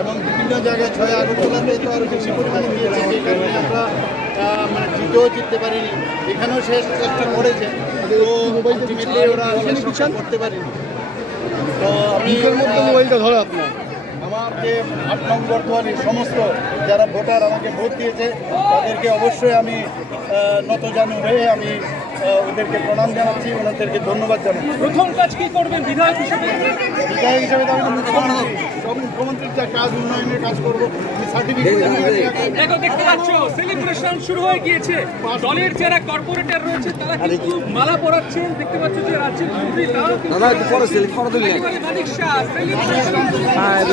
এবং বিভিন্ন জায়গায় 6 আগরতলাতে তো আরও বেশি পরিমাণে দিয়েছে, যে কারণে আমরা মানে জিততে পারিনি। এখানেও শেষ চেষ্টা করেছে, তো আলটিমেটলি ওরা করতে পারিনি। তো আমি মোবাইলটা ধরে আপনার আমার যে 8 নং বর্তমানের সমস্ত যারা ভোটার আমাকে ভোট দিয়েছে তাদেরকে অবশ্যই আমি নতজানু হয়ে আমি ওদেরকে প্রণাম জানাচ্ছি, ওনাদেরকে ধন্যবাদ জানাচ্ছি। প্রথম কাজ কি করবেন বিধায়ক হিসেবে? বিধায়ক হিসেবে তো আমি তো মুখ্যমন্ত্রী, সব মুখ্যমন্ত্রীর যা কাজ, উন্নয়নের কাজ করবো। সার্টিফিকেট দেখো, দেখতে পাচ্ছ সেলিব্রেশন শুরু হয়ে গিয়েছে। দলের যারা কর্পোরেটর রয়েছে তারা কিন্তু মালা পরাচ্ছেন। দেখতে পাচ্ছ যে রাজ্যের মন্ত্রী তারাও কিন্তু একেবারে মানিক শাহ সেলিব্রেশন। আর